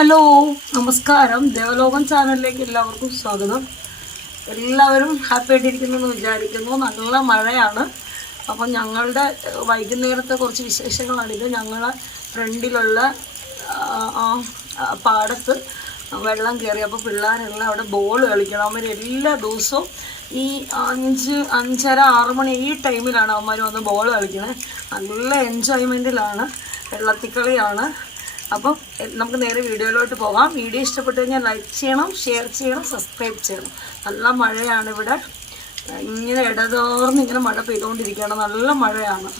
Hello നമസ്കാരം. ദേവലോകം ചാനലിലേക്ക് എല്ലാവർക്കും സ്വാഗതം. എല്ലാവരും ഹാപ്പി ആയിട്ടിരിക്കുന്നു എന്ന് വിചാരിക്കുന്നു. നല്ല മഴയാണ്. അപ്പം ഞങ്ങളുടെ വൈകുന്നേരത്തെ കുറച്ച് വിശേഷങ്ങളാണിത്. ഞങ്ങളെ ഫ്രണ്ടിലുള്ള പാടത്ത് വെള്ളം കയറി. അപ്പോൾ പിള്ളേരെല്ലാം അവിടെ ബോൾ കളിക്കണം. അവർ എല്ലാ ദിവസവും ഈ 5-5:30-6 മണി ഈ ടൈമിലാണ് അവന്മാർ വന്ന് ബോൾ കളിക്കണേ. നല്ല എൻജോയ്മെൻറ്റിലാണ്, വെള്ളത്തിക്കളിയാണ്. അപ്പം നമുക്ക് നേരെ വീഡിയോയിലോട്ട് പോകാം. വീഡിയോ ഇഷ്ടപ്പെട്ടു കഴിഞ്ഞാൽ ലൈക്ക് ചെയ്യണം, ഷെയർ ചെയ്യണം, സബ്സ്ക്രൈബ് ചെയ്യണം. നല്ല മഴയാണ് ഇവിടെ. ഇങ്ങനെ ഇടതോർന്ന് ഇങ്ങനെ മഴ പെയ്തുകൊണ്ടിരിക്കുകയാണ്. നല്ല മഴയാണ്.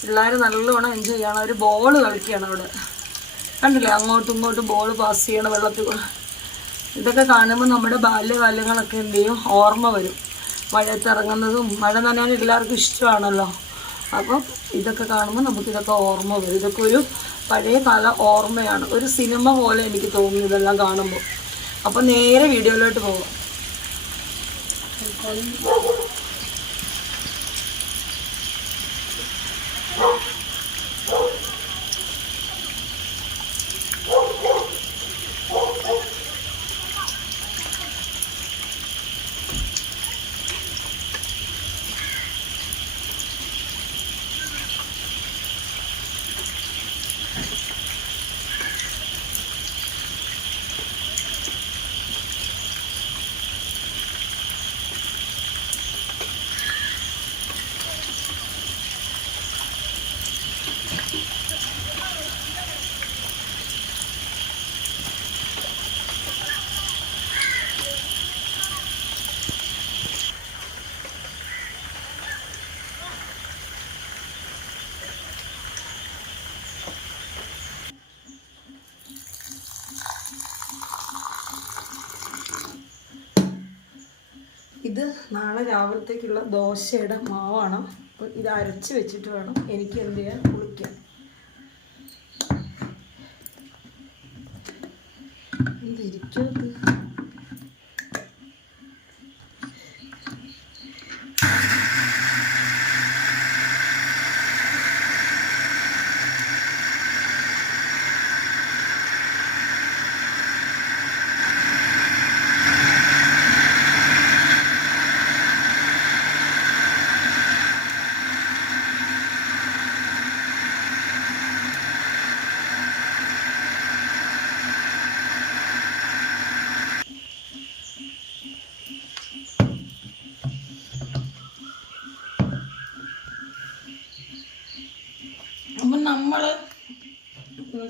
പിള്ളേർ നല്ലോണം എൻജോയ് ചെയ്യണം. അവർ ബോൾ കളിക്കുകയാണ് അവിടെ. കണ്ടില്ലേ, അങ്ങോട്ടും ഇങ്ങോട്ടും ബോൾ പാസ് ചെയ്യണം വെള്ളത്തിൽ. ഇതൊക്കെ കാണുമ്പോൾ നമ്മുടെ ബാല്യകാലങ്ങളൊക്കെ എന്ത് ചെയ്യും, ഓർമ്മ വരും. മഴയത്തിറങ്ങുന്നതും മഴ നനയാൻ എല്ലാവർക്കും ഇഷ്ടമാണല്ലോ. അപ്പം ഇതൊക്കെ കാണുമ്പോൾ നമുക്കിതൊക്കെ ഓർമ്മ വരും. ഇതൊക്കെ ഒരു പഴയ കാല ഓർമ്മയാണ്. ഒരു സിനിമ പോലെ എനിക്ക് തോന്നുന്നു ഇതെല്ലാം കാണുമ്പോൾ. അപ്പോൾ നേരെ വീഡിയോയിലോട്ട് പോകാം. ഇത് നാളെ രാവിലത്തേക്കുള്ള ദോശയുടെ മാവാണ്. അപ്പോൾ ഇത് അരച്ച് വെച്ചിട്ട് വേണം എനിക്ക് എന്ത് ചെയ്യാൻ, കുളിക്കാൻ. എന്തിരിക്കും ഇത്? അപ്പം നമ്മൾ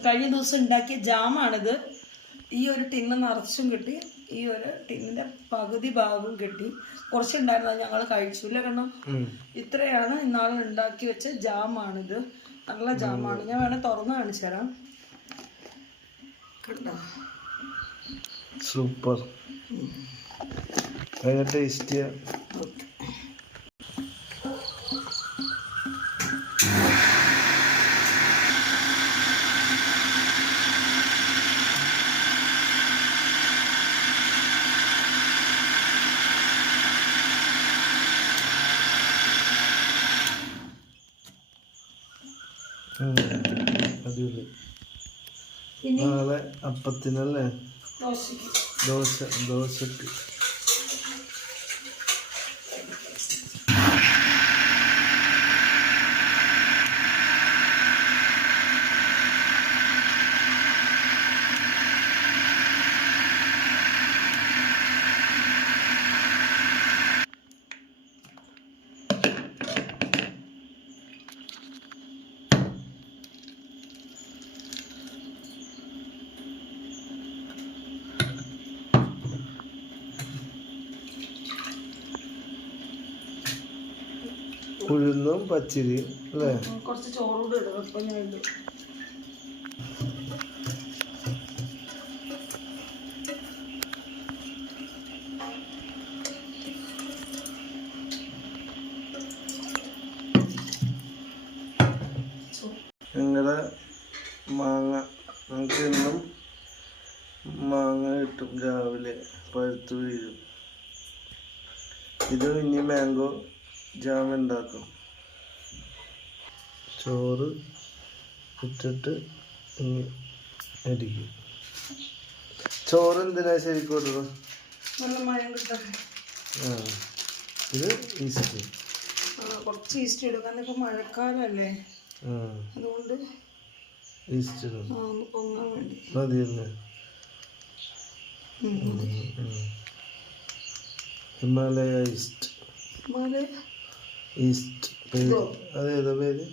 കഴിഞ്ഞ ദിവസം ഉണ്ടാക്കിയ ജാമാണിത്. ഈ ഒരു ടിന്ന് നിറച്ചും കിട്ടി, ഈ ഒരു ടിന്നിൻ്റെ പകുതി ഭാഗം കിട്ടി. കുറച്ചുണ്ടായിരുന്നത് ഞങ്ങൾ കഴിച്ചില്ല. കാരണം ഇത്രയാണ് ഇന്നാൾ ഉണ്ടാക്കി വെച്ച ജാമാണിത്. നല്ല ജാമാണ്. ഞാൻ വേണേൽ തുറന്ന് കാണിച്ചു തരാം. കണ്ടോ, സൂപ്പർ, ഭയങ്കര ടേസ്റ്റിയാ. അടിപൊളി. നാളെ അപ്പത്തിനല്ലേ, ദോശക്ക്. ഉഴുന്നും പച്ചരി അല്ലേ? കുറച്ച് ചോറൂടെ ഇടും. അപ്പം ഞാൻ ഇടും. ഞങ്ങളുടെ മാങ്ങ, നമുക്ക് എന്നും മാങ്ങ കിട്ടും രാവിലെ, പഴുത്ത് വീഴും. ഇത് ഇനി മാംഗോ ജാം ഉണ്ടാക്കും. ചോറ് ഇട്ടിട്ട് അടിക്കും. ചോറ് എന്തിനാ ശരിക്കും കൊടുക്കണം? നല്ല മയം കിട്ടാൻ. ഇത് ഈസ്റ്റ്. കുറച്ച് ഈസ്റ്റ് ഇടും, കാരണം ഇപ്പം മഴക്കാലല്ലേ, അതുകൊണ്ട് ഈസ്റ്റ് ഇടും. ഒന്ന് പൊങ്ങാൻ വേണ്ടി മതിയല്ലേ? ഹിമാലയ ഈസ്റ്റ്. ഈസ്റ്റ് പേര് അതേതാ പേര്?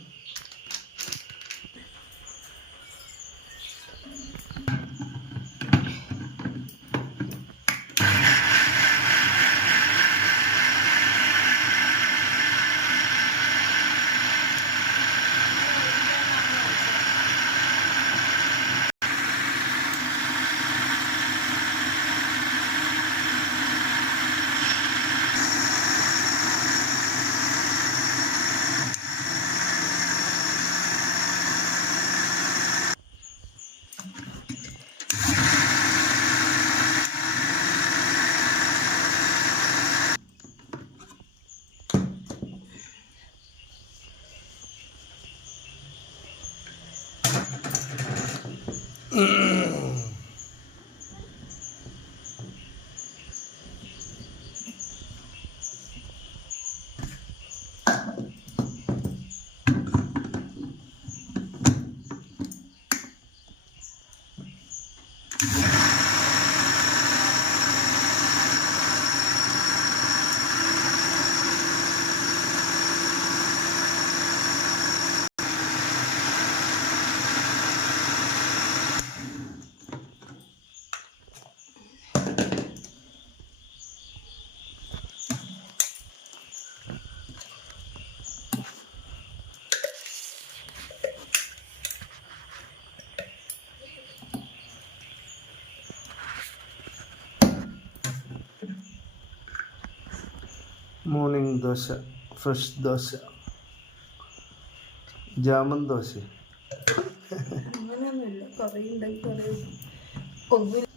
Morning dosa, fresh dosa, jamun dosa. അങ്ങനെയൊന്നുമില്ല, കറി ഉണ്ടാക്കി കറി ഒന്നും